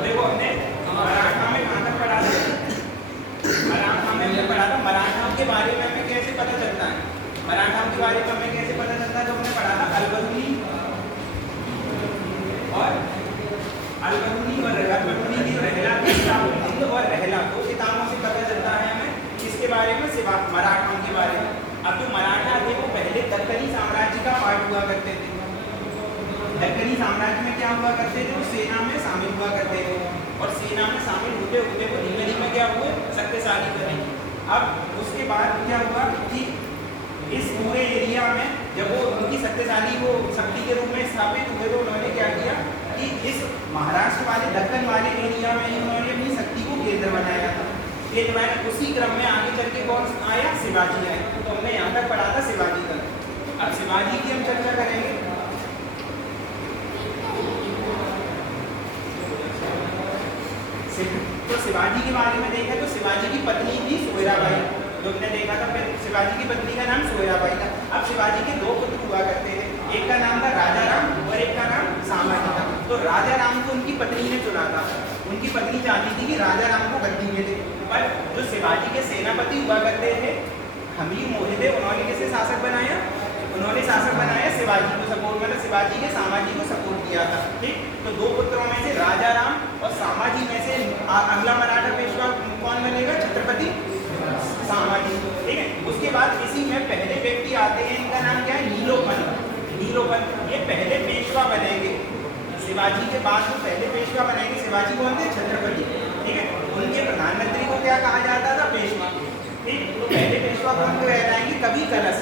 देखो हमने मराठा में कहाँ तक पढ़ा था? मराठा में हमने पढ़ा था मराठाओं के बारे में हमें कैसे पता चलता है, मराठाओं के बारे में हमें कैसे पता चलता है, तो हमने पढ़ा था अलबरूनी और अलबरूनी की रहला की किताब हिंद और रहला दो किताबों से पता चलता है हमें किसके बारे में, सिवा मराठाओं के बारे में। अब जो मराठा थे वो पहले दक्कनी साम्राज्य का पार्ट हुआ करते थे। दक्कनी साम्राज्य में क्या हुआ करते थे, वो सेना में शामिल हुआ करते थे और सेना में शामिल होते होते वो धीमे धीमे क्या हुए, शक्तिशाली बने। अब उसके बाद क्या हुआ कि इस पूरे एरिया में जब वो उनकी शक्तिशाली वो शक्ति के रूप में स्थापित हुए तो उन्होंने क्या किया कि इस महाराष्ट्र वाले दक्कन वाले एरिया में ही उन्होंने अपनी शक्ति को केंद्र बनाया था। केंद्र बनाया, उसी क्रम में आगे चल के कौन आया, शिवाजी आए। तो हमने यहाँ तक पढ़ा था शिवाजी का। अब शिवाजी की हम चर्चा करेंगे। तो शिवाजी के बारे में देखा तो शिवाजी की पत्नी थी सोयराबाई, जो हमने देखा था। फिर शिवाजी की पत्नी का नाम सोयराबाई था। अब शिवाजी के दो पुत्र हुआ करते थे, एक का नाम था राजा राम और एक का नाम सामाजी था। तो राजा राम को उनकी पत्नी ने चुना था। उनकी पत्नी चाहती थी कि राजा राम को गद्दी में दे, पर जो शिवाजी के सेनापति हुआ करते थे हमीर मोहिते, उन्होंने किसे शासक बनाया, उन्होंने शासक बनाया शिवाजी को सपोर्ट, मतलब शिवाजी के सामाजी को सपोर्ट किया था। ठीक, तो दो पुत्रों में से राजा राम और सामाजी में से अगला मराठा पेशवा कौन बनेगा, छत्रपति सामाजी। ठीक है, उसके बाद इसी में पहले व्यक्ति आते हैं, इनका नाम क्या है, नीलोपंत। नीलोपंत ये पहले पेशवा बनेंगे। शिवाजी के बाद जो पहले पेशवा बनेंगे, शिवाजी कौन थे, छत्रपति। ठीक है, उनके प्रधानमंत्री को क्या कहा जाता था, पेशवा। ठीक, तो पहले पेशवा कौन रह जाएंगे, कवि कलश,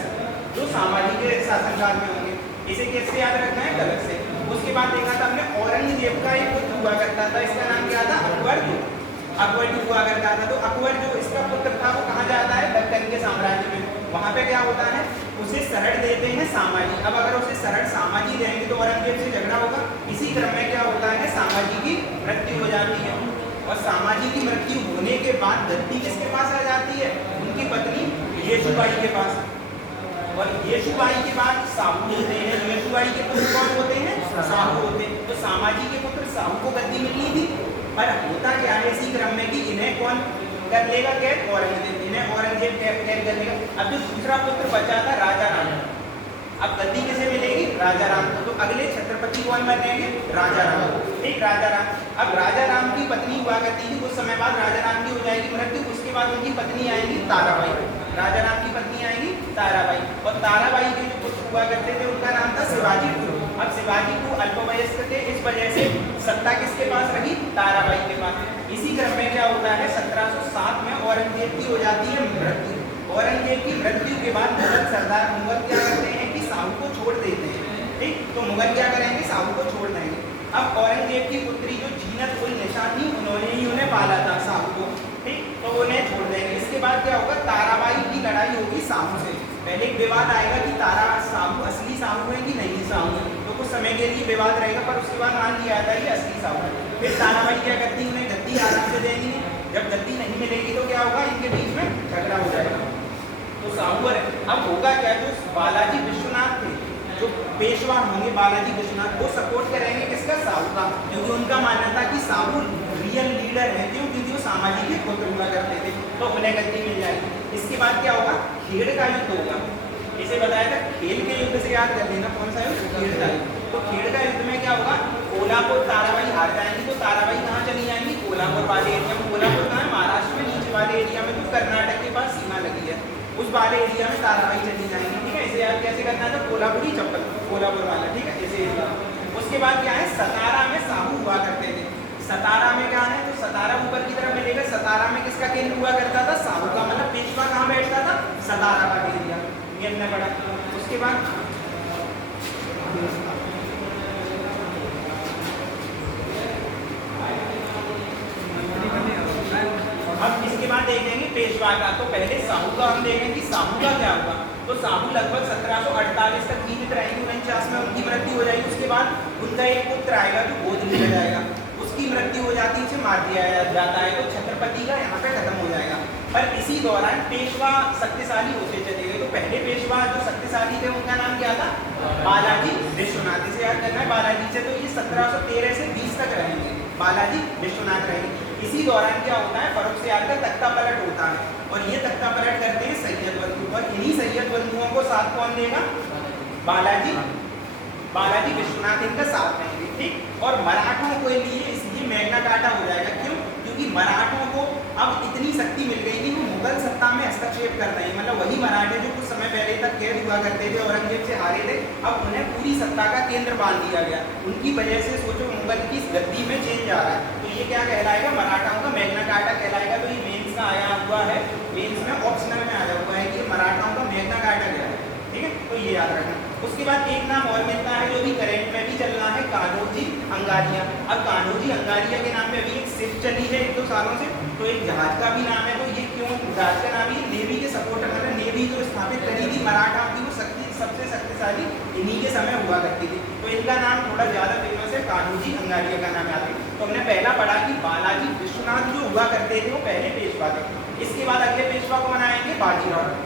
जो सामाजी के शासनकाल में होंगे। इसे कैसे याद रखना है, कलश से। उसके बाद देखा था हमने औरंगजेब का एक पुत्र हुआ करता था, इसका नाम क्या था, अकबर। अकबर हुआ करता था। तो अकबर जो इसका पुत्र था वो कहाँ जाता है, दक्कन के साम्राज्य में। वहाँ पे क्या होता है, उसे शरण देते हैं सामाजी। अब अगर उसे शरण सामाजी देंगे तो औरंगजेब से झगड़ा होगा। इसी क्रम में क्या होता है, सामाजी की मृत्यु हो जाती है और सामाजी की मृत्यु होने के बाद गद्दी किसके पास आ जाती है, उनकी पत्नी येसुबाई के पास। और येसुबाई के बाद साहू होते हैं। येसुबाई के पुत्र कौन होते हैं, साहू होते हैं। तो सामाजी के पुत्र साहू को गद्दी मिली थी, पर होता क्या है इसी क्रम में कि इन्हें कौन कर लेगा, कैद, औरंगजेब। इन्हें औरंगजेब कैद कर लेगा। अब जो दूसरा पुत्र बचा था राजा राम, अब गद्दी किसे मिलेगी, राजा राम को। तो अगले छत्रपति कौन बनेंगे, राजा राम। ठीक, राजा राम। अब राजा राम की पत्नी हुआ करती थी, कुछ समय बाद राजा राम की हो जाएगी मृत्यु। उसके बाद उनकी पत्नी आएगी ताराबाई। राजा राम की पत्नी आएगी ताराबाई, और ताराबाई के जो पुत्र हुआ करते थे उनका नाम था शिवाजी को। अब शिवाजी को अल्पवयस्क थे, इस वजह से सत्ता किसके पास रही, ताराबाई के पास। इसी क्रम में क्या होता है, 1707 में औरंगजेब की हो जाती है मृत्यु। औरंगजेब की मृत्यु के बाद मुगल सरदार मुगल क्या करते हैं कि साहू को छोड़ देते हैं। ठीक, तो मुगल क्या करेंगे, साहू को छोड़ देंगे। अब औरंगजेब की पुत्री जो जीनत उल निशान थी, उन्होंने ही उन्हें पाला था, साहू को। ठीक, तो उन्हें छोड़ देंगे। इसके बाद क्या होगा, ताराबाई की लड़ाई होगी साहू से। पहले एक विवाद आएगा कि तारा साहू असली साहू है कि नहीं साहू है, तो कुछ समय के लिए विवाद रहेगा, पर उसके बाद मान लिया जाता है कि असली साहू है। फिर ताराबाई क्या करती है, उन्हें गद्दी आराम से देंगी। जब गद्दी नहीं मिलेगी तो क्या होगा, इनके बीच में झगड़ा हो जाएगा। तो साहू अब होगा क्या, जो बालाजी विश्वनाथ थे, जो पेशवा होंगे बालाजी विश्वनाथ, वो सपोर्ट करेंगे किसका, साहू का, क्योंकि उनका मानना था कि साहू रियल लीडर है, क्योंकि वो सामाजी के पुत्र हुआ करते थे, तो उन्हें गद्दी मिल जाएगी। इसके बाद क्या होगा, खेड़ का युद्ध होगा। इसे बताया था, खेल के युद्ध से याद कर लेना, कौन सा युद्ध, खेड़ का युद्ध। तो खेड़ का युद्ध में क्या होगा, कोल्हापुर ताराबाई हार जाएंगी। तो ताराबाई कहाँ चली जाएंगी, कोल्हापुर वाले एरिया में। कोल्हापुर कहाँ है, महाराष्ट्र में नीचे वाले एरिया में, जो कर्नाटक के पास सीमा लगी है, उस वाले एरिया में ताराबाई चली जाएंगी। ठीक है, इसे याद कैसे करना था, कोल्हापुरी चप्पल, कोल्हापुर वाला। ठीक है, इसे एरिया। उसके बाद क्या है, सतारा में साहू हुआ करते थे। सतारा में क्या है, तो सतारा ऊपर की तरफ मिलेगा। सतारा में किसका केंद्र हुआ करता था, साहू का, मतलब पेशवा कहाँ बैठता था, सतारा का एरिया। ये हमने पढ़ा। उसके बाद अब इसके बाद देखेंगे पेशवा का। तो पहले साहू का हम देखेंगे कि साहू का क्या हुआ। तो साहू लगभग 1748 तक जीवित रहेंगे, 49 में उनकी मृत्यु हो जाएगी। उसके बाद उनका एक पुत्र आएगा जो गोद लिया जाएगा, उसकी मृत्यु हो जाती है, उसे मार दिया जाता है। तो छत्रपति का यहाँ पे खत्म हो जाएगा। पर इसी दौरान पेशवा शक्तिशाली होते चले गए। तो पहले पेशवा जो शक्तिशाली थे उनका नाम क्या था? बालाजी विश्वनाथ। इसे याद करना है, बालाजी से तो ये 1713 से 20 तक रहेंगे, बालाजी विश्वनाथ रहेंगे। इसी दौरान क्या होता है, फर्रुख सियार का तख्ता पलट होता है और ये तख्ता पलट करते हैं सैयद बंधु, और इन्हीं सैयद बंधुओं को साथ कौन देगा? बालाजी विश्वनाथ इनका साथ देंगे, ठीक। और मराठों के लिए इसलिए मैग्ना कार्टा हो जाएगा, क्यों? क्योंकि मराठों को अब इतनी शक्ति मिल गई थी, वो मुगल सत्ता में हस्तक्षेप कर रहे हैं, मतलब वही मराठे जो कुछ समय पहले तक कैद हुआ करते थे, औरंगजेब से हारे थे, अब उन्हें पूरी सत्ता का केंद्र बांध दिया गया। उनकी वजह से सोचो मुगल की गद्दी में चेंज आ रहा है, तो ये क्या कहलाएगा? मराठाओं का मैग्ना कार्टा कहलाएगा। तो ये मेंस का आया हुआ है, मेंस में ऑप्शनल में आया हुआ है कि मराठाओं का मैग्ना कार्टा क्या है, ठीक है, तो ये याद रखना। उसके बाद एक नाम और मिलता है जो भी करेंट में भी चल रहा है, कान्होजी अंगारिया। अब कान्होजी अंगारिया के नाम पे अभी एक शिप चली है 1-2 सालों से, तो एक जहाज का भी नाम है। तो ये क्यों जहाज का नाम? ये नेवी के सपोर्टर, मतलब नेवी जो स्थापित करी थी मराठा की, वो सबसे शक्तिशाली इन्हीं के समय हुआ करती थी, तो इनका नाम थोड़ा ज्यादा फेमस है, कान्होजी अंगारिया का नाम याद है। तो हमने पहला पढ़ा कि बालाजी विश्वनाथ जो हुआ करते थे वो पहले पेशवा थे। इसके बाद अगले पेशवा को बनाएंगे बाजीराव,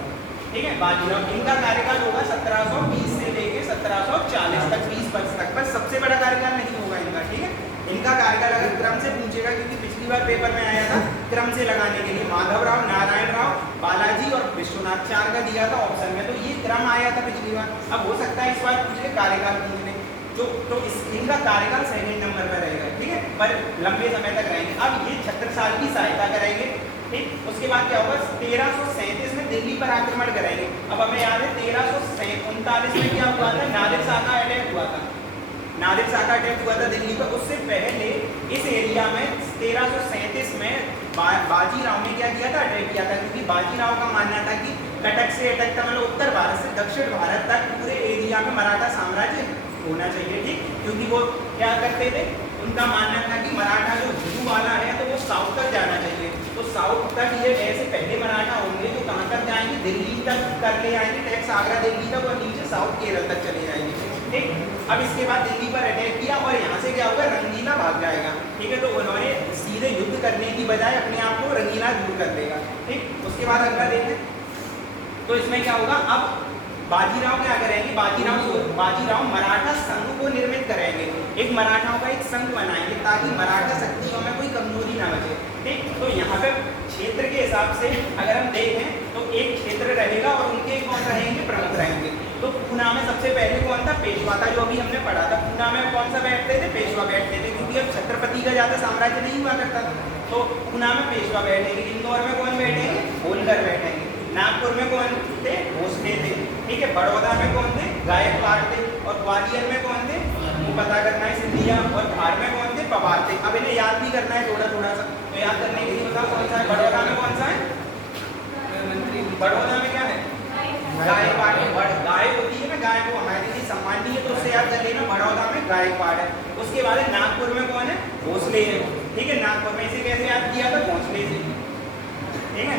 ठीक है, बाजीराव। इनका कार्यकाल होगा 1720 से लेके 1740 तक, 20 वर्ष तक, बस सबसे बड़ा कार्यकाल नहीं होगा इनका, ठीक है। इनका कार्यकाल अगर क्रम से पूछेगा, क्योंकि पिछली बार पेपर में आया था क्रम से लगाने के लिए, माधवराव, नारायण राव, बालाजी और विश्वनाथ 4 का दिया था ऑप्शन में, तो ये क्रम आया था पिछली बार। अब हो सकता है इस बार पूछे कार्यकाल पूछने, तो इनका कार्यकाल 2nd नंबर पर रहेगा, ठीक है, पर लंबे समय तक रहेंगे। अब ये छत्रसाल की सहायता करेंगे, ठीक। उसके बाद क्या होगा, 1337 में दिल्ली पर आक्रमण करेंगे। अब हमें याद है 1339 में क्या हुआ था, नादिर शाह का अटैक हुआ था, नादिर शाह का अटैक हुआ था दिल्ली पर। उससे पहले इस एरिया में 1337 में बाजीराव ने क्या किया था, अटैक किया था, क्योंकि बाजीराव का मानना था कि कटक से अटैक था, मतलब उत्तर भारत से दक्षिण भारत तक पूरे एरिया में मराठा साम्राज्य होना चाहिए, ठीक। क्योंकि वो क्या करते थे, उनका मानना था कि मराठा जो हिंदू वाला है तो वो साउथ तक जाना चाहिए, तो साउथ तक ये ऐसे पहले मराठा होंगे जो कहाँ तक जाएंगे, दिल्ली तक कर ले आएंगे, टैक्स आगरा दिल्ली तक, और नीचे साउथ केरल तक चले जाएंगे, ठीक। अब इसके बाद दिल्ली पर अटैक किया और यहाँ से क्या होगा, रंगीला भाग जाएगा, ठीक है। तो उन्होंने सीधे युद्ध करने की बजाय अपने आप को रंगीला दूर कर देगा, ठीक। उसके बाद अगला देखें, तो इसमें क्या होगा, अब बाजीराव क्या करेंगे, बाजीराव मराठा संघ को निर्मित करेंगे, एक मराठाओं का एक संघ बनाएंगे ताकि मराठा शक्तियों में कोई कमजोरी ना बचे, ठीक। तो यहाँ पे क्षेत्र के हिसाब से अगर हम देखें तो एक क्षेत्र रहेगा और उनके कौन रहेंगे, प्रमुख रहेंगे। तो पूना में सबसे पहले कौन था, पेशवा था, जो अभी हमने पढ़ा था। पूना में कौन सा बैठते थे, पेशवा बैठते थे, क्योंकि अब छत्रपति का ज्यादा साम्राज्य नहीं हुआ करता था, तो पूना में पेशवा बैठेंगे। इंदौर में कौन बैठेंगे, होलकर बैठेंगे। नागपुर में कौन थे, भोसले थे, ठीक है। बड़ौदा में कौन थे, गायकवाड़ थे, और ग्वालियर में कौन थे, वो पता करना है, सिंधिया, और धार में कौन थे, पवार थे। अब इन्हें याद भी करना है थोड़ा सा, तो याद करने के लिए बताओ कौन सा है, बड़ौदा में कौन सा है, बड़ौदा में क्या है, गायकवाड़। गाय होती है ना, गाय को हमारे लिए सम्मान दी है, तो उससे याद कर लेना, बड़ौदा में गायकवाड़ है। उसके बाद नागपुर में कौन है, भोसले है, ठीक है। नागपुर में इसे कैसे याद किया था, भोसले से, ठीक है,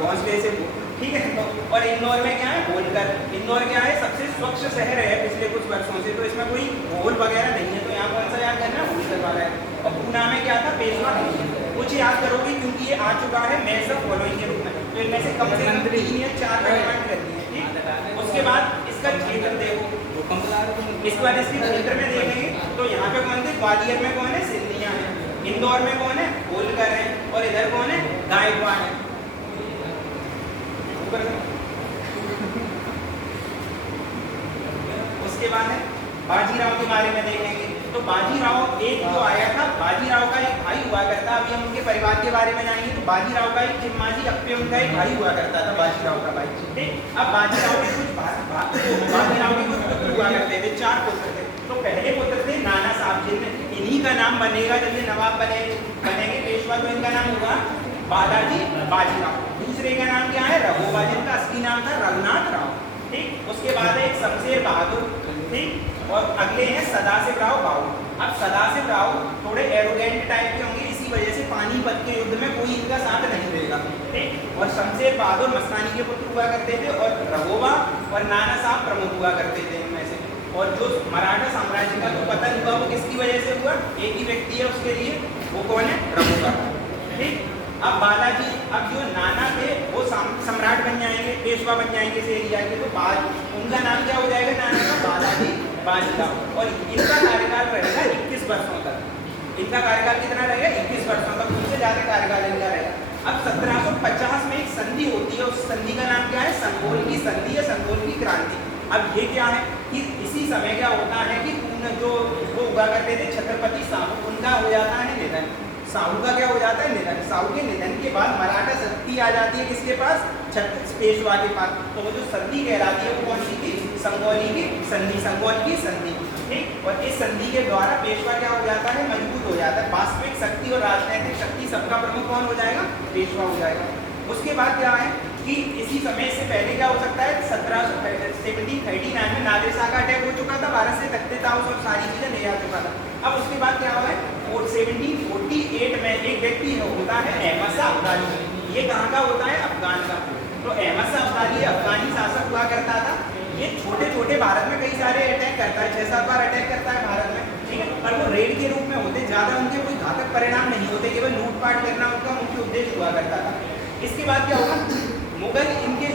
भोसले से, ठीक है। तो और इंदौर में क्या है, होलकर। इंदौर क्या है, सबसे स्वच्छ शहर है पिछले कुछ वर्षों से, तो इसमें कोई होल वगैरह नहीं है, तो यहाँ कौन सा याद करना, होलकर वाला है। और पूना में क्या था, पेशवा नहीं है, कुछ याद करोगे क्योंकि ये आ चुका है मेयर्स ऑफ फॉलोइंग के रूप में, तो इनमें से कम 3 या 4 का डिमांड करती है, ठीक। उसके बाद इसका क्षेत्र देखो, इसके बाद इसके क्षेत्र में देखेंगे तो यहाँ पे कौन थे, ग्वालियर में कौन है, सिंधिया है, इंदौर में कौन है, होलकर है, और इधर कौन है, गायकवाड़ है। उसके बाद है बाजीराव के बारे में देखेंगे, तो बाजीराव एक जो आया था, बाजीराव का एक भाई हुआ करता, अभी हम उनके परिवार के बारे में जाएंगे, तो बाजीराव का एक चिम्माजी अप्पे उनका एक भाई हुआ करता था, बाजीराव का भाई, ठीक। अब बाजीराव के कुछ बाजीराव के कुछ पुत्र हुआ करते थे, 4 पुत्र थे। तो पहले पुत्र थे नाना साहब, जिनमें इन्हीं का नाम बनेगा जब ये नवाब बनेंगे पेशवा, तो इनका नाम होगा बालाजी बाजीराव। दूसरे का नाम क्या है, रघुवा, जिनका असली नाम था रघुनाथ राव, ठीक। उसके बाद है एक शमशेर बहादुर, ठीक। और अगले हैं सदाशिव राव बाऊ। अब सदाशिव राव थोड़े एरोगेंट टाइप के होंगे, इसी वजह से पानीपत के युद्ध में कोई इनका साथ नहीं देगा, ठीक। और शमशेर बहादुर मस्तानी के पुत्र हुआ करते थे, और रघुवा और नाना साहब प्रमुख हुआ करते थे इनमें से। और जो मराठा साम्राज्य का जो पतन हुआ वो किसकी वजह से हुआ, एक ही व्यक्ति है उसके लिए, वो कौन है, रघुवा, ठीक। अब बालाजी, अब जो नाना थे वो सम्राट बन जाएंगे, पेशवा बन जाएंगे इस एरिया के, तो उनका नाम क्या हो जाएगा नाना का? बालाजी बाजीराव। और इनका कार्यकाल रहेगा 21 वर्षों तक। इनका कार्यकाल कितना रहेगा? 21 वर्षों तक, उनसे ज्यादा कार्यकाल इनका रहेगा। अब 1750 में एक संधि होती है, उस संधि का नाम क्या है? संगोल की संधि या संगोल की क्रांति। अब ये क्या है कि इसी समय क्या होता है कि जो वो हुआ करते थे छत्रपति साहू, उनका हो जाता है निधन। साहू का क्या हो जाता है? निधन। साहू के निधन के बाद मराठा शक्ति आ जाती है किसके पास? पेशवा के पास। तो वो जो संधि कहलाती है वो कौन सी थी? संगोली की संधि, संगोल की संधि, ठीक। और इस संधि के द्वारा पेशवा क्या हो जाता है? मजबूत हो जाता है। वास्तविक शक्ति और राजनीतिक शक्ति सबका प्रमुख कौन हो जाएगा? पेशवा हो जाएगा। उसके बाद क्या है कि इसी समय से पहले क्या हो सकता है? 1739 में नादिर शाह का अटैक हो चुका था, भारत से तख्ते ताउस और सारी चीजें ले आ चुका था। अब उसके बाद क्या हुआ है? 1748 में एक व्यक्ति होता है अहमद शाह अब्दाली। ये कहाँ का होता है? अफगान का। तो अहमद शाह अब्दाली अफगानी शासक हुआ करता था। ये छोटे छोटे भारत में कई सारे अटैक करता है, 6-7 बार अटैक करता है भारत में, ठीक है। पर वो रेड के रूप में होते, ज्यादा उनके कोई घातक परिणाम नहीं होते, केवल लूटपाट करना उनका मुख्य उद्देश्य हुआ करता था। इसके बाद क्या होगा? मुगल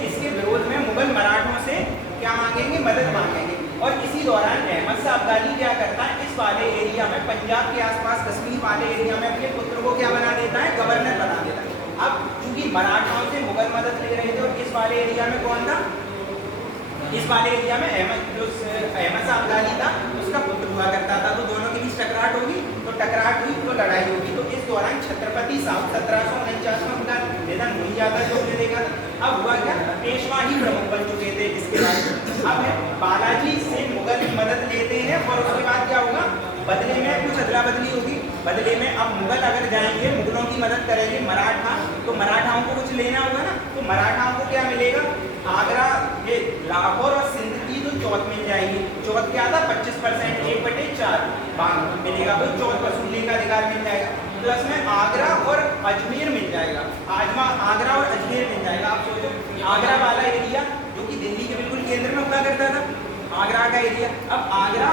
इसके विरोध में मुगल मराठों से क्या मांगेंगे? मदद मांगेंगे। और इसी दौरान अहमद शाह अब्दाली क्या करता है? इस वाले एरिया में, पंजाब के आसपास कश्मीर वाले एरिया में अपने पुत्र को क्या बना देता है? गवर्नर बना देता है। अब चूंकि मराठाओं से मुगल मदद ले रहे थे और इस वाले एरिया में कौन था? इस वाले एरिया में अहमद शाह अब्दाली था, उसका पुत्र हुआ करता था। तो दोनों के बीच टकराट होगी, तो टकराट हुई तो लड़ाई होगी। तो इस दौरान छत्रपति साहब 1749 में उनका निधन हो जाता है, जो हमने देखा। अब हुआ क्या? पेशवा ही प्रमुख बन चुके थे इसके बाद। अब बालाजी से मुगल की मदद लेते हैं और उसके बाद क्या होगा? बदले में कुछ अदला बदली होगी। बदले में अब मुगल अगर जाएंगे, मुगलों की मदद करेंगे मराठा, तो मराठाओं को कुछ लेना होगा ना। तो मराठाओं को क्या मिलेगा? आगरा, ये लाहौर और सिंध की जो चौथ मिल जाएगी। चौथ क्या था? 25%, 1/4 भाग मिलेगा, वो चौथ वसूली का अधिकार मिल जाएगा। प्लस में आगरा और अजमेर मिल जाएगा। आगरा और अजमेर मिल जाएगा। आप सोचो, आगरा वाला एरिया जो कि दिल्ली के बिल्कुल केंद्र में हुआ करता था, आगरा का एरिया। अब आगरा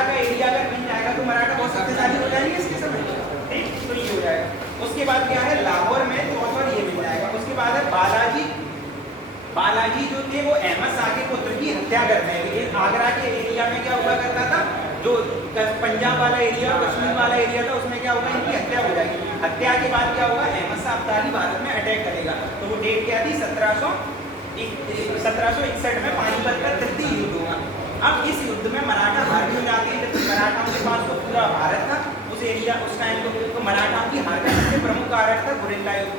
का एरिया अगर मिल जाएगा तो मराठा बहुत शक्तिशाली हो जाएंगे इसके समय, ठीक। तो ये हो जाएगा। उसके बाद क्या है? लाहौर में चौथ और ये मिल जाएगा। उसके बाद है बालाजी जो थे वो अहमद शाह के पुत्र की हत्या करते हैं। लेकिन आगरा के एरिया में क्या हुआ करता था? जो पंजाब वाला एरिया, कश्मीर वाला एरिया था, उसमें क्या होगा? इनकी हत्या हो जाएगी। हत्या के बाद क्या होगा? अहमद शाह अब्दाली भारत में अटैक करेगा। तो वो डेट क्या थी? 1761 में पानीपत का तृतीय युद्ध होगा। अब इस युद्ध में मराठा हार भी हो जाते हैं, जबकि मराठाओं के पास तो पूरा भारत था उस एरिया, उस टाइम तो मराठाओं की हार का सबसे प्रमुख कारण था गुरिल्ला युद्ध,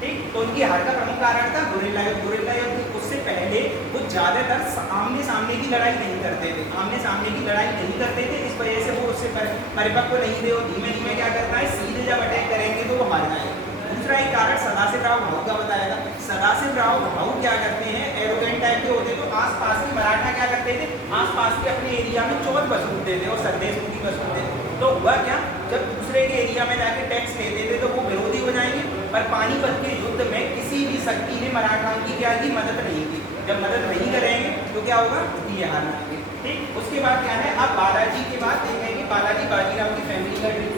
ठीक। तो उनकी हार का प्रमुख कारण था गुरिल्ला युद्ध। गुरिल्ला युद्ध उससे पहले वो ज्यादातर आमने सामने की लड़ाई नहीं करते थे, आमने सामने की लड़ाई नहीं करते थे। इस वजह से वो उससे परिपक्व नहीं थे। और धीमे धीमे क्या करता है? सीधे जब अटैक करेंगे तो वो हार जाएंगे। दूसरा एक कारण सदाशिवराव भाऊ का बताया था। सदाशिवराव भाऊ क्या करते हैं? एरोगेंट टाइप के होते, तो आसपास के मराठा क्या करते थे? आसपास के अपने एरिया में चौथ वसूलते थे और संदेश मुखी वसूलते थे। तो हुआ क्या? जब दूसरे के एरिया में जाके टैक्स लेते थे तो वो विरोधी हो जाएंगे। पर पानीपत के युद्ध में किसी भी शक्ति ने मराठाओं की क्या की? मदद नहीं की। जब मदद नहीं करेंगे तो क्या होगा? ये हार जाएंगे, ठीक। उसके बाद क्या है? अब बालाजी के बाद देखेंगे बालाजी बाजीराव की फैमिली का ट्री।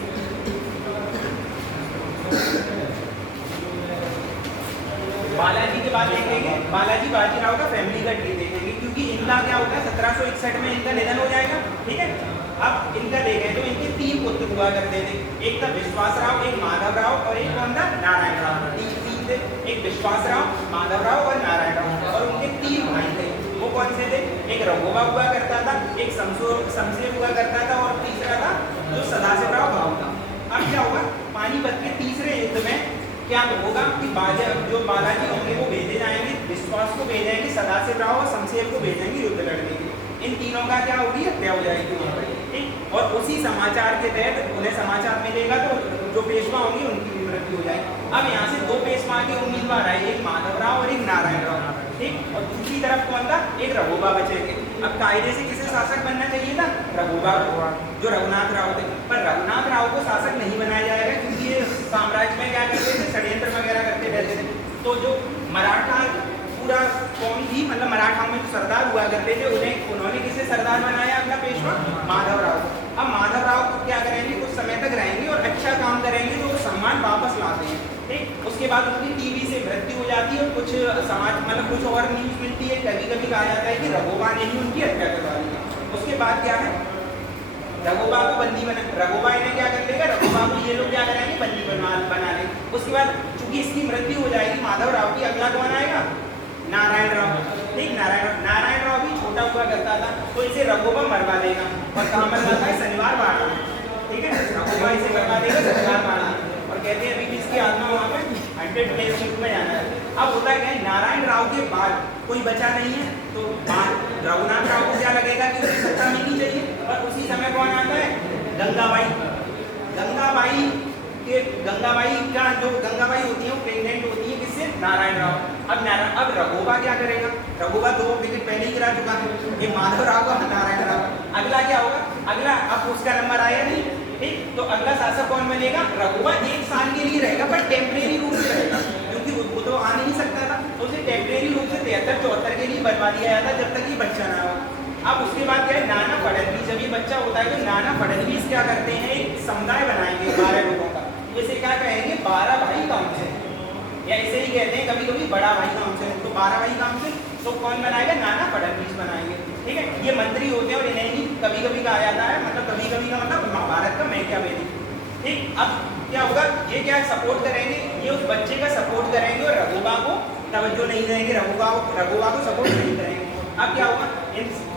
बालाजी के बाद देखेंगे बालाजी बाजीराव का फैमिली का ट्री देखेंगे, क्योंकि इनका क्या होगा? 1761 में इनका निधन हो जाएगा, ठीक है। अब इनका देखें तो इनके 3 पुत्र हुआ करते थे। एक था विश्वासराव, एक माधवराव और एक कौन था? नारायण राव। 3 थे, एक विश्वासराव, माधवराव और नारायण राव। और उनके 3 भाई थे। वो कौन से थे? एक रघुबा हुआ करता था, एक शमशेर हुआ करता था और तीसरा था जो सदाशिवराव भाऊ था। अब क्या होगा? पानीपत के तीसरे युद्ध में क्या होगा कि जो बालाजी होंगे वो भेजे जाएंगे, विश्वास को भेजेंगे, सदाशिवराव और शमशेर को भेजेंगे युद्ध लड़ने के लिए। इन तीनों का क्या होगी? हत्या हो जाएगी वहाँ पर, ठीक। और उसी समाचार के तहत उन्हें समाचार मिलेगा तो जो पेशवा होंगी उनकी भी मृत्यु हो जाएगी। अब यहाँ से 2 पेशवा के उम्मीदवार आए, एक माधवराव और एक नारायण राव, ठीक। और दूसरी तरफ कौन था? एक रघुबा बचेंगे। अब कायदे से किसे शासक बनना चाहिए था? रघुबा को, जो रघुनाथ राव थे। पर रघुनाथ राव को शासक नहीं बनाया जाएगा, क्योंकि ये साम्राज्य में क्या करते थे? षड्यंत्र वगैरह करते रहते थे। तो जो मराठा पूरा कौन थी, मतलब मराठाओं में जो सरदार हुआ करते थे, उन्होंने किसे सरदार बनाया? अपना पेशवा माधवराव। अब माधवराव को क्या करेंगे? कुछ समय तक रहेंगे और अच्छा काम करेंगे तो वो सम्मान वापस लाते हैं, ठीक। उसके बाद उनकी टीबी से मृत्यु हो जाती है और कुछ समाज मतलब कुछ और न्यूज मिलती है, कभी कभी कहा जाता है कि रघोबा ने ही उनकी हत्या करवा दी है। उसके बाद क्या है, रघोबा को बंदी बना, रघोबा इन्हें क्या कर लेगा, रघोबा को ये लोग क्या कराएंगे, बंदी बना ले। उसके बाद चूंकि इसकी मृत्यु हो जाएगी माधव राव की, अगला कौन आएगा, नारायण राव। ठीक, नारायण राव भी छोटा हुआ करता था, तो इसे रघोबा मरवा देगा। और कहाँ मरवाता है, शनिवार बाड़ा। ठीक है, रघोबा इसे मरवा देगा शनिवार बाड़ा, और कहते हैं अभी भी इसकी आत्मा वहाँ पे 100 प्लेस में जाना है। अब होता क्या है, नारायण राव के बाद कोई बचा नहीं है, तो रघुनाथ राव को क्या लगेगा कि उसकी सत्ता मिलनी चाहिए। और उसी समय कौन आता है, गंगाबाई का जो गंगाबाई होती है वो प्रेग्नेंट होती है किससे, नारायण राव। अब रघोबा क्या करेगा, रघोबा 2 विकेट पहले ही गिरा चुका है, ये माधव राव का नारायण राव। अगला क्या होगा, अगला अब उसका नंबर आया नहीं। ठीक, तो अगला शासक कौन बनेगा, रघुबा 1 साल के लिए रहेगा, पर टेम्परेरी रूप से रहेगा, क्योंकि वो तो आ नहीं सकता था, तो उसे टेम्परेरी रूप से 73-74 के लिए बनवा दिया जाता जब तक ये बच्चा ना हो। अब उसके बाद क्या है, नाना फडणवीस, जब ये बच्चा होता है तो नाना फडणवीस क्या करते हैं, एक समुदाय बनाएंगे 12 लोगों का, इसे क्या कहेंगे, 12 भाई काउंसिल, या इसे ही कहते हैं कभी कभी बड़ा भाई काउंसिल। तो 12 भाई काउंसिल तो कौन बनाएगा, नाना फडणवीस बनाएंगे। ठीक है, ये मंत्री होते हैं और इन्हें ही कभी कभी कहा जाता है, मतलब कभी कभी का मतलब महाभारत का मैकियावेली। ठीक, अब क्या होगा, ये क्या सपोर्ट करेंगे, ये उस बच्चे का सपोर्ट करेंगे और रघोबा को तवज्जो नहीं देंगे, रघोबा को सपोर्ट नहीं करेंगे। अब क्या होगा,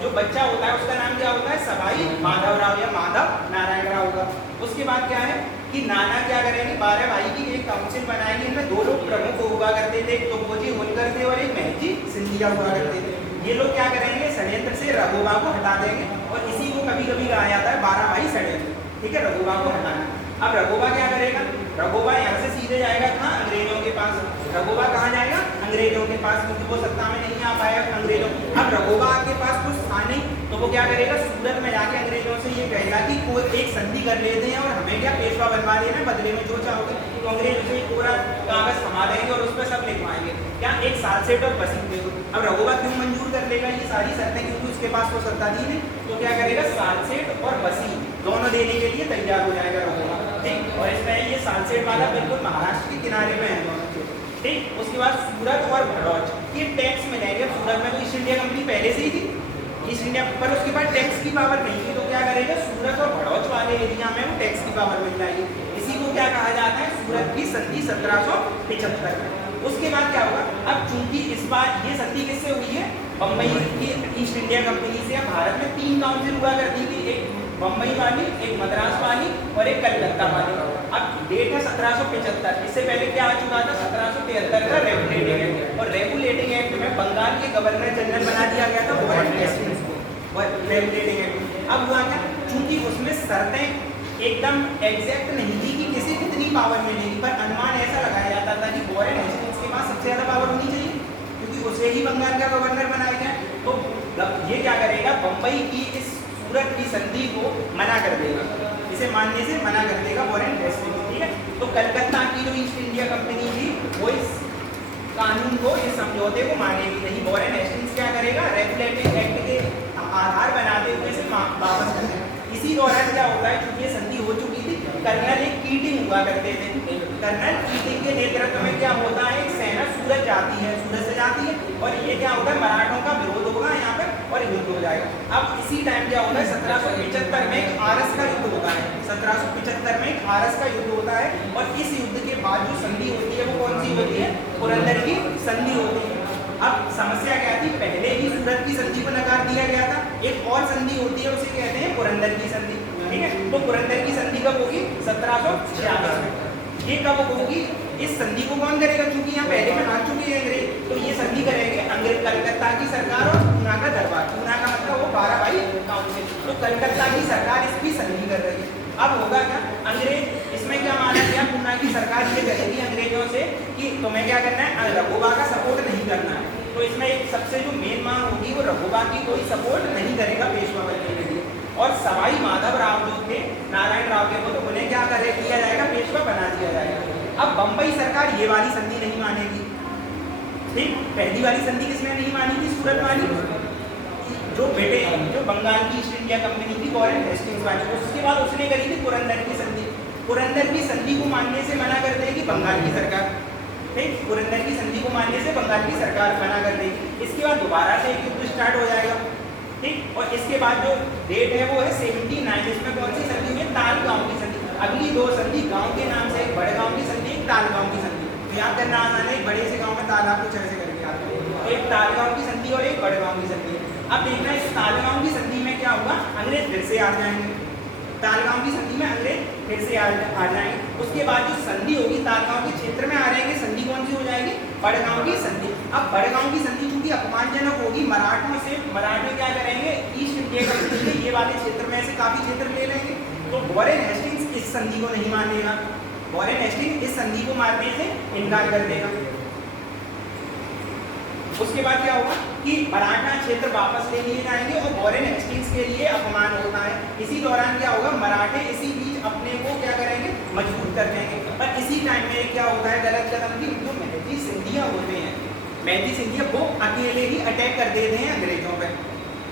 जो बच्चा होता है उसका नाम क्या होता है, सवाई माधव राव या माधव नारायण राव होगा। उसके बाद क्या है कि नाना क्या करेंगे, 12 भाई की एक काउंसिल बनाएंगे, इनमें 2 लोग प्रमुख हुआ करते थे, एक तो भोजी होलकर थे और एक महजी सिंधिया हुआ करते थे। ये लोग क्या करेंगे, षड्यंत्र से रघोबा को हटा देंगे, और इसी को कभी कभी कहा जाता है 12 भाई षड्यंत्र। ठीक है, रघोबा को हटाना। अब रघोबा क्या करेगा, रघोबा यहाँ से सीधे जाएगा कहाँ, अंग्रेजों के पास। रघोबा कहाँ जाएगा, अंग्रेजों के पास, क्योंकि वो सत्ता में नहीं आ पाया अंग्रेजों। अब रघोबा के पास कुछ था नहीं, तो वो क्या करेगा, सूरत में जाके अंग्रेजों से ये कहेगा कि कोई एक संधि कर लेते हैं और हमें क्या पेशवा बनवा देना, बदले में जो चाहोगे। तो अंग्रेजों से पूरा कागज थमा देंगे और उस पर सब लिखवाएंगे, क्या, एक सालसेट और बसी दे दो। अब रघोबा क्यों मंजूर कर लेगा ये सारी शर्तें, क्योंकि उसके पास तो सत्ता थी नहीं, तो क्या करेगा, सालसेट और बसी दोनों देने के लिए तैयार हो जाएगा रघोबा। ठीक, और इसमें ये सालसेट वाला बिल्कुल महाराष्ट्र के किनारे में है दोनों। ठीक, उसके बाद सूरत और भड़ौच ये टैक्स में जाएंगे। सूरत में तो ईस्ट इंडिया कंपनी पहले से ही थी, ईस्ट इंडिया पर उसके बाद टैक्स की पावर नहीं थी, तो क्या करेगा, सूरत और भड़ौच वाले एरिया में वो टैक्स की पावर मिल जाएगी। इसी को क्या कहा जाता है, सूरत की संधि 1775 में। उसके बाद क्या होगा, अब चूंकि इस बार ये संधि किससे हुई है, बम्बई की ईस्ट इंडिया कंपनी से। भारत में 3 काउंसिल हुआ करती थी, एक बम्बई वाली, एक मद्रास वाली और एक कलकत्ता वाली। अब डेट है 1775, इससे पहले क्या आ चुका था, 1773 का रेगुलेटिंग एक्ट, और रेगुलेटिंग एक्ट में बंगाल के गवर्नर जनरल बना दिया गया था वॉरेन हेस्टिंग्स को, रेगुलेटिंग एक्ट। अब हुआ क्या, चूंकि उसमें शर्तें एकदम एग्जैक्ट नहीं थी कि किसे कितनी पावर मिलेगी, पर अनुमान ऐसा लगाया जाता था कि वॉरेन हेस्टिंग्स के पास सबसे ज्यादा पावर होनी चाहिए, क्योंकि उसे ही बंगाल का गवर्नर बनाया गया। तो ये क्या करेगा, बम्बई की इस सूरत की संधि को मना कर देगा, इसे मानने से मना कर देगा वॉरेन हेस्टिंग्स। ठीक है, तो कलकत्ता की जो ईस्ट इंडिया कंपनी थी वो इस कानून को, इस समझौते को मानेगी नहीं। वॉरेन हेस्टिंग्स क्या करेगा, रेगुलेटिंग एक्ट के आधार बनाते हुए इसे वापस कर देगा। इसी दौरान क्या होता है, चूंकि ये संधि हो चुकी थी, कर्नल एक कीटिंग हुआ करते थे, कर्नल कीटिंग के नेतृत्व में क्या होता है, एक सेना सूरत जाती है, सूरत से जाती है, और ये क्या होगा, मराठों का विरोध होगा यहाँ पर और युद्ध हो जाएगा। अब इसी टाइम क्या होता है, 1775 में एक आरस का युद्ध होता है, 1775 में एक आरस का युद्ध होता है, और इस युद्ध के बाद जो संधि होती है वो कौन सी होती है, पुरंदर की संधि होती है। अब समस्या क्या थी, पहले ही सूरत की संधि को नकार दिया गया था, एक और संधि होती है उसे कहते हैं पुरंदर की संधि। ठीक है, तो पुरंदर की संधि कब होगी, 1746 में। ये कब होगी, इस संधि को कौन करेगा, क्योंकि यहाँ पहले में हार चुके हैं अंग्रेज, तो ये संधि करेंगे अंग्रेज, कलकत्ता की सरकार और पूना का दरबार। पूना का मतलब वो 12 भाई काउंसिल, तो कलकत्ता की सरकार इसकी संधि कर रही है। अब होगा क्या, अंग्रेज इसमें क्या माना गया, पूना की सरकार ये कहेगी अंग्रेजों से कि तुम्हें क्या करना है, रघोबा का सपोर्ट नहीं करना है। तो इसमें एक सबसे जो मेन मांग होगी वो रघोबा की कोई सपोर्ट नहीं करेगा पेशवा बनने के लिए, और सवाई माधव राव जो थे नारायण राव के, तो उन्हें क्या किया जाएगा, पेशवा बना दिया जाएगा। अब बम्बई सरकार ये वाली संधि नहीं मानेगी। ठीक, पहली वाली संधि किसने नहीं मानी थी, सूरत वाली, जो बंगाल की ईस्ट इंडिया कंपनी थी वॉरेन हेस्टिंग्स वाली, उसके बाद उसने करी थी पुरंदर की संधि। पुरंदर की संधि को मानने से मना कर देगी बंगाल की सरकार, ठीक, पुरंदर की संधि को मानने से बंगाल की सरकार मना कर देगी। इसके बाद दोबारा से एक युद्ध स्टार्ट हो जाएगा, ठीक। और इसके बाद जो डेट है वो है 79, जिसमें कौन सी संधि हुई? तालगांव की संधि। अगली दो संधि गांव के नाम से, एक बड़गांव की संधि, एक तालगांव की संधि। तो याद करना आसान है, एक बड़े से गांव में तालाब कुछ ऐसे करके आता है, तो एक तालगांव की संधि और एक बड़गांव की संधि। अब देखना इस तालगांव की संधि में क्या हुआ, अंग्रेज फिर से आ जाएंगे। तालगांव की संधि में अंग्रेज फिर से आ जाएंगे। उसके बाद जो संधि होगी तालगांव के क्षेत्र में आ रहेंगे, संधि कौन सी हो जाएगी? बड़गांव की संधि। अब बड़गांव की संधि क्योंकि अपमानजनक होगी मराठों से, मराठे क्या करेंगे, ईस्ट इंडिया कंपनी के ये वाले क्षेत्र में से काफी क्षेत्र ले लेंगे। तो वॉरेन हेस्टिंग्स इस संधि को नहीं मानेगा, वॉरेन हेस्टिंग्स इस संधि को मानने से इनकार कर देगा। उसके बाद क्या होगा कि मराठा क्षेत्र वापस ले लिए जाएंगे और वॉरेन हेस्टिंग्स के लिए अपमान होता है। इसी दौरान क्या होगा, मराठे इसी बीच अपने को क्या करेंगे, मजबूत कर देंगे। पर इसी टाइम में क्या होता है गलत कदम की, जो मेहदी सिंधिया होते हैं, मेहदी सिंधिया वो अकेले ही अटैक कर देते हैं अंग्रेजों पे,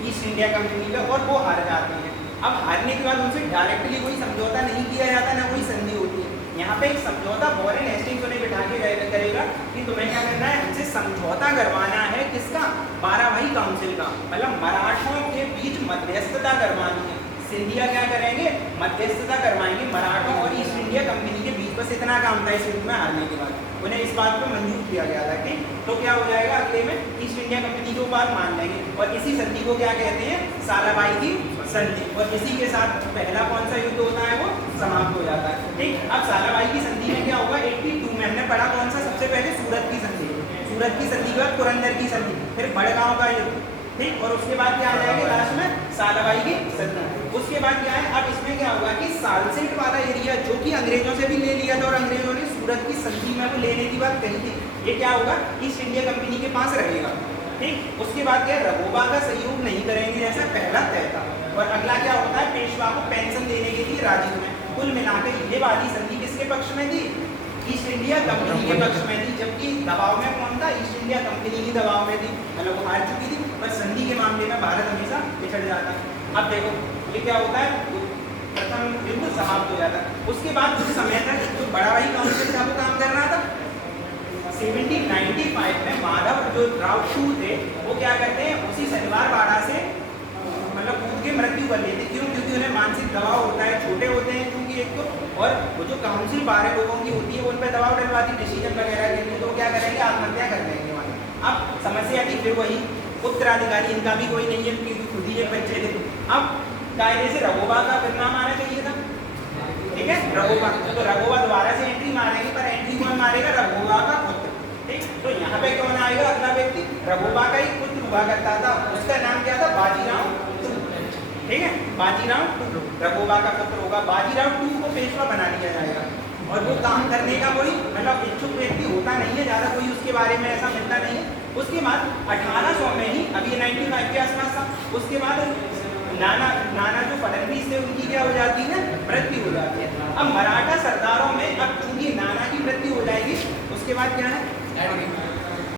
ईस्ट इंडिया कंपनी पे, और वो हार जाते हैं। अब हारने के बाद उनसे डायरेक्टली कोई समझौता नहीं किया जाता, ना कोई संधि होती है। यहाँ पे एक समझौता वॉरेन हेस्टिंग्स उन्हें बिठा के करेगा कि तुम्हें क्या करना है, हमसे समझौता करवाना है। किसका? 12 भाई काउंसिल का, मतलब मराठों के बीच मध्यस्थता करवानी है। सिंधिया क्या करेंगे, मध्यस्थता करवाएंगे मराठों और ईस्ट इंडिया कंपनी के बीच। बस इतना काम था इस युद्ध में हारने के बाद, उन्हें इस बात को मंजूर किया गया था। ठीक, तो क्या हो जाएगा, अगले में ईस्ट इंडिया कंपनी को बात मान लेंगे और इसी संधि को क्या कहते हैं, सालाबाई की संधि। और इसी के साथ पहला कौन सा युद्ध होता है, वो समाप्त हो जाता है। ठीक, अब सालाबाई की संधि में क्या होगा, 82 में हमने पढ़ा कौन सा, सबसे पहले सूरत की संधि, सूरत की संधि के बाद पुरंदर की संधि, फिर बड़गांव का युद्ध। ठीक, और उसके बाद क्या आ जाएगा लास्ट में, सालाबाई की संधि। उसके बाद क्या है, अब इसमें क्या होगा कि सालसेट वाला एरिया जो कि अंग्रेजों से भी ले लिया था और अंग्रेजों ने सूरत की संधि में वो लेने की बात कही थी, ये क्या होगा, ईस्ट इंडिया कंपनी के पास रहेगा। ठीक, उसके बाद क्या, रघोबा का सहयोग नहीं करेंगे जैसा पहला तय था। और अगला क्या होता है, पेशवा को पेंशन देने के लिए राजी हुए। कुल मिलाकर ये वाली संधि किसके पक्ष में थी, ईस्ट इंडिया कंपनी के पक्ष में थी। जबकि दबाव में कौन था, ईस्ट इंडिया कंपनी की दबाव में थी, मतलब वो हार चुकी थी। पर संधि के मामले में भारत हमेशा पिछड़ जाता। अब देखो ये क्या होता है, प्रथम युद्ध समाप्त हो जाता है। उसके बाद कुछ समय तक जो बड़ा भाई काउंसिल था वो काम कर रहा था। 1795 में माधव जो राव टू थे वो क्या करते हैं, उसी शनिवार बाड़ा से मतलब कूद के मृत्यु कर लेते। क्यों? क्योंकि उन्हें मानसिक दबाव होता है, छोटे होते हैं क्योंकि एक तो, और वो जो काउंसिल 12 लोगों की होती है वो उन पर दबाव डलवाती डिसीजन वगैरह के लिए, तो क्या करेंगे, आत्महत्या कर लेंगे वहाँ। अब समस्या थी फिर वही, उत्तराधिकारी इनका भी कोई नहीं है क्योंकि खुद ही एक बच्चे थे। अब कायदे से रघोबा का परिणाम आना चाहिए था, ठीक है, रघोबा। तो रघोबा दोबारा से एंट्री मारेंगे, पर एंट्री कौन मारेगा, रघोबा का पुत्र। ठीक, तो यहाँ पे कौन आएगा, अगला व्यक्ति, रघोबा का एक पुत्र हुआ करता था, उसका नाम क्या था, बाजीराव टू। ठीक है, बाजीराव टू रघोबा का पुत्र होगा। बाजीराव टू को पेशवा बना दिया जाएगा और वो काम करने का कोई मतलब इच्छुक व्यक्ति होता नहीं है, ज़्यादा कोई उसके बारे में ऐसा मिलता नहीं है। उसके बाद 1800 में ही, अभी 95 के आसपास था, उसके बाद नाना जो फडणवीस थे उनकी क्या हो जाती है, मृत्यु हो जाती है। अब मराठा सरदारों में अब चूंकि नाना की मृत्यु हो जाएगी, उसके बाद क्या है,